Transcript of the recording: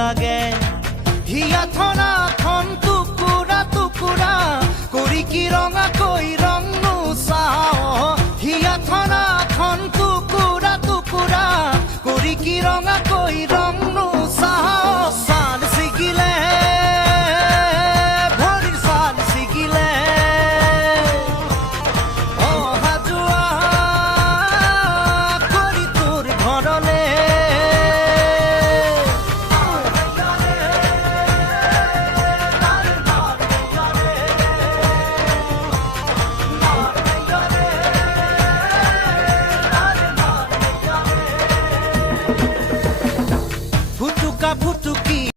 লাগে হিয়া থনাখন টুকুৰা টুকুৰা কৰি কি ৰঙা কৈ ৰং নুচাও হিয়া থনাখন টুকুৰা টুকুৰা কৰি কি ৰঙা কৈ